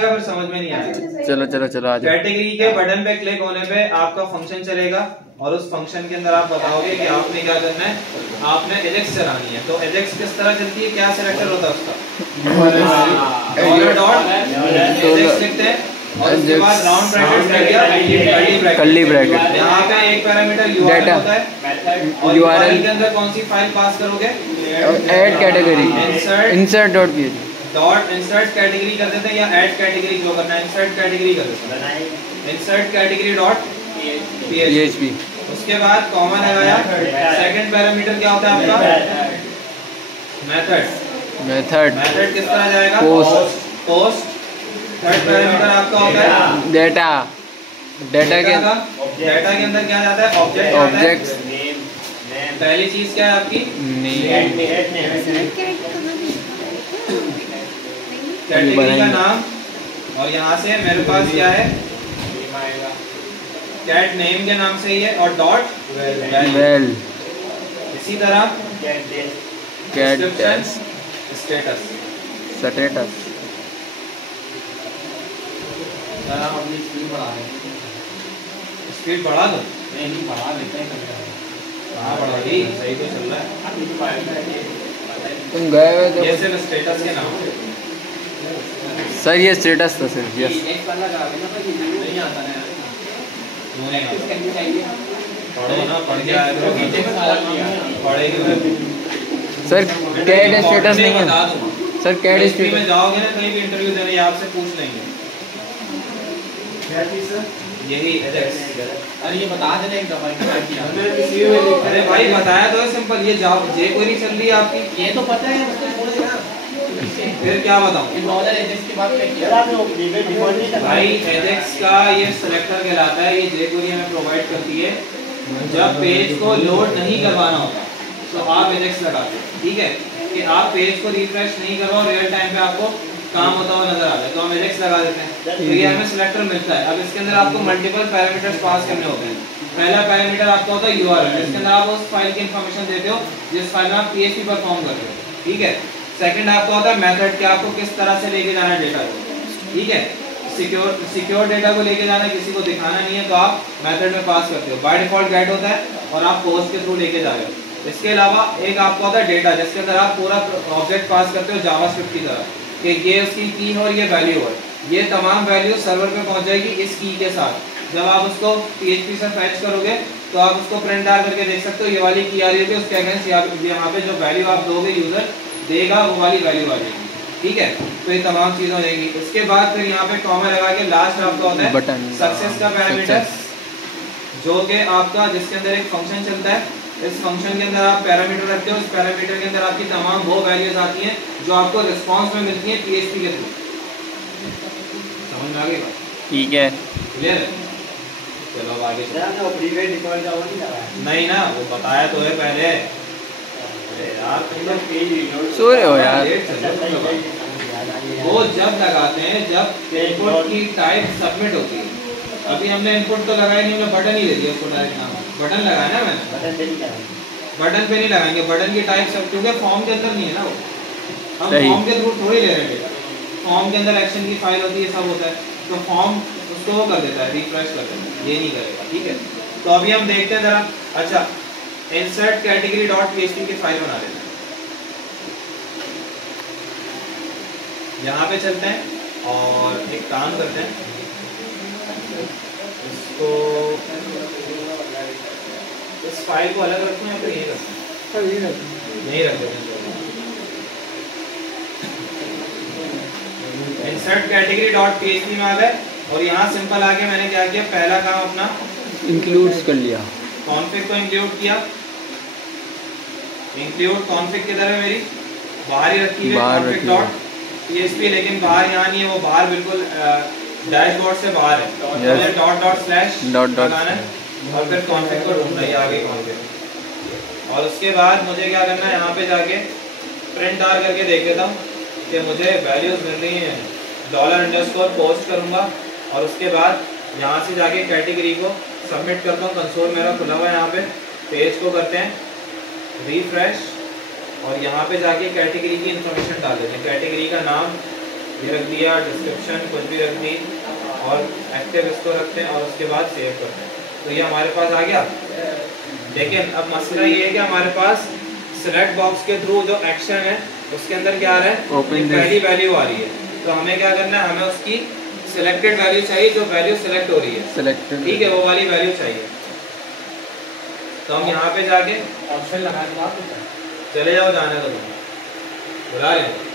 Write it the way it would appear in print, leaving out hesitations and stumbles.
फिर समझ में नहीं आएगा। चलो चलो चलो आ जाओ। कैटेगरी के बटन पे क्लिक होने पे आपका फंक्शन चलेगा और उस फंक्शन के अंदर आप बताओगे कि आपने क्या करना है, आपने एजेक्स चलानी है। तो एजेक्स किस तरह चलती है, क्या सिलेक्टर होता है उसका, डॉट एजेक्स लिखते हैं और उसके बाद राउंड ब्रैकेट कर्ली ब्रैकेट। यहाँ पे एक पैरामीटर यूआरएल होता है और यूआरएल के अंदर कौन सी फाइल पास करोगे, add category insert dot PHP dot insert category कर देते हैं या ऐड कैटेगरी, जो करना है इंसर्ट कैटेगरी कर देते हैं, इंसर्ट कैटेगरी डॉट पीएचपी। उसके बाद कॉमा लगाया। सेकंड पैरामीटर क्या होता है आपका, मेथड। मेथड किस तरह जाएगा, पोस्ट। थर्ड पैरामीटर आपका होता है डेटा के अंदर क्या जाता है, ऑब्जेक्ट। पहली चीज क्या है आपकी, कैटेगरी का नाम और यहाँ से मेरे पास क्या है, कैट नेम के नाम से ही है और डॉट वेल। इसी तरह कैट स्टेटस। स्पीड बढ़ा दो, नहीं बढ़ा लेते हैं, हाँ बढ़ा दी, सही तो चल रहा है। तुम गए हुए थे, ये सिर्फ स्टेटस के नाम है सर, ये स्टेटस था सिर्फ। यस नहीं आता ना, पढ़ो ना, पढ़ के आए तो पढ़ेगी सर। कैट स्टेटस नहीं है सर, कैट स्टेटस में जाओगे ना कहीं भी इंटरव्यू देने, आपसे पूछ लेंगे यही एजेक्स। अरे ये बता देना एक दफा। अरे भाई बताया तो है सिंपल, ये जाओ जे क्वेरी चल रही है आपकी, ये तो पता है, फिर क्या बताऊं एजेक्स की बात किया भाई। एजेक्स का ये सिलेक्टर कहलाता है, ये जे क्वेरी हमें प्रोवाइड करती है। जब पेज को लोड नहीं करवाना होता तो आप एजेक्स लगाते हैं, ठीक है, कि आप पेज को रिफ्रेश नहीं करवाओ, रियल टाइम पे आपको काम होता हुआ नजर आ जाए तो हम एजेक्स लगा देते हैं। तो ये हमें सिलेक्टर मिलता है। अब इसके अंदर आपको मल्टीपल पैरामीटर्स पास करने होते हैं। पहला पैरामीटर आपका होता है यूआरएल, इसके अंदर आप उस फाइल की इंफॉर्मेशन देते हो जिस फाइल में आप पीएचपी परफॉर्म कर रहे हो, ठीक है। सेकंड आपका होता है मेथड, कि आपको किस तरह से लेके जाना है डेटा को, ठीक है। सिक्योर डेटा को लेके जाना, किसी को दिखाना नहीं है तो आप मेथड में पास करते हो। बाय डिफॉल्ट गेट होता है और आप पोस्ट के थ्रू लेके जा रहे हो। इसके अलावा एक आपका होता है डेटा, जिसके अंदर आप पूरा ऑब्जेक्ट पास करते हो जावास्क्रिप्ट की तरह, कि ये उसकी की है और ये वैल्यू है। ये तमाम वैल्यू सर्वर पे पहुंच जाएगी इस की के साथ। जब आप उसको पीएचपी से फैच करोगे तो आप उसको प्रिंट आर करके देख सकते हो, ये वाली की आ रही होगी, उसके अगेंस्ट यहाँ पे जो वैल्यू आप दोगे यूजर देगा वो वाली वैल्यू आ जाएगी, ठीक है। तो ये तमाम चीजें हो जाएंगी। इसके बाद फिर यहाँ पे कॉमा लगा के लास्ट आपका होता है सक्सेस का पैरामीटर, जो कि आपका जिसके अंदर एक फंक्शन चलता है। इस फंक्शन के अंदर आप पैरामीटर रखते हो, इस पैरामीटर के अंदर आपकी तमाम वो वैल्यूज आती हैं जो आपको रिस्पांस में मिलती हैं पीएचपी के थ्रू। समझ में आ गई बात, ठीक है, क्लियर है। चलो अब आगे नहीं ना, वो बताया तो है पहले यार, सो रहे हो यार। वो जब लगाते हैं जब इनपुट की टाइप सबमिट होती है। अभी हमने इनपुट तो लगाया नहीं, हमने बटन ही दे दिया उसको डायरेक्ट। नाम बटन लगाया ना मैंने, बटन पे नहीं लगाएंगे, बटन की टाइप सब, क्योंकि फॉर्म के अंदर नहीं है ना वो, हम फॉर्म के थ्रू थोड़ी ले रहे हैं डेटा। फॉर्म के अंदर एक्शन की फाइल होती है, सब होता है, तो फॉर्म उसको वो कर देता है, रिफ्रेश कर देता है, ये नहीं करेगा, ठीक है। तो अभी हम देखते हैं जरा। अच्छा, इंसर्ट कैटेगरी डॉट पीएचपी की फाइल बना देते हैं। यहाँ पे चलते हैं और एक काम करते हैं, इसको इस फाइल को अलग रखूं या फिर यही रखूं? नहीं रख देते। इंसर्ट कैटेगरी डॉट पीएचपी में आ गए और यहाँ सिंपल आके मैंने क्या किया, पहला काम अपना इंक्लूड्स कर लिया, कॉन्फिग को इंक्लूड किया। इंक्लूड कॉन्फिग किधर है मेरी, बाहर ही रखी है कॉन्फिग डॉट पीएचपी, लेकिन बाहर यहाँ नहीं है, वो बाहर बिल्कुल डैशबोर्ड से बाहर है। डॉट डॉट स्लैश लगाना है और फिर कॉन्फिग को ढूंढना है आगे कॉन्फिग। और उसके बाद मुझे क्या करना है, यहाँ पे जाके प्रिंट आर करके देख लेता हूँ कि मुझे वैल्यूज मिल रही हैं। $_ पोस्ट करूँगा और उसके बाद यहाँ से जाके कैटेगरी को सबमिट करता हूँ। कंसोल मेरा खुला हुआ है, यहाँ पे पेज को करते हैं रिफ्रेश और यहाँ पे जाके कैटेगरी की इंफॉर्मेशन डाल देते हैं। कैटेगरी का नाम ये रख दिया, डिस्क्रिप्शन कुछ भी रख दी और एक्टिव इसको रखते हैं और उसके बाद सेव करते हैं। तो ये हमारे पास आ गया। लेकिन अब मसला ये है कि हमारे पास सिलेक्ट बॉक्स के थ्रू जो एक्शन है उसके अंदर क्या आ रहा है, पहली वैल्यू आ रही है। तो हमें क्या करना है, हमें उसकी सिलेक्टेड वैल्यू चाहिए, जो वैल्यू सिलेक्ट हो रही है सिलेक्टेड, ठीक है, वो वाली वैल्यू चाहिए। तो हम यहाँ पे जाके ऑप्शन लगा दो आप। चले जाओ, जाने दो, बुला लेंगे।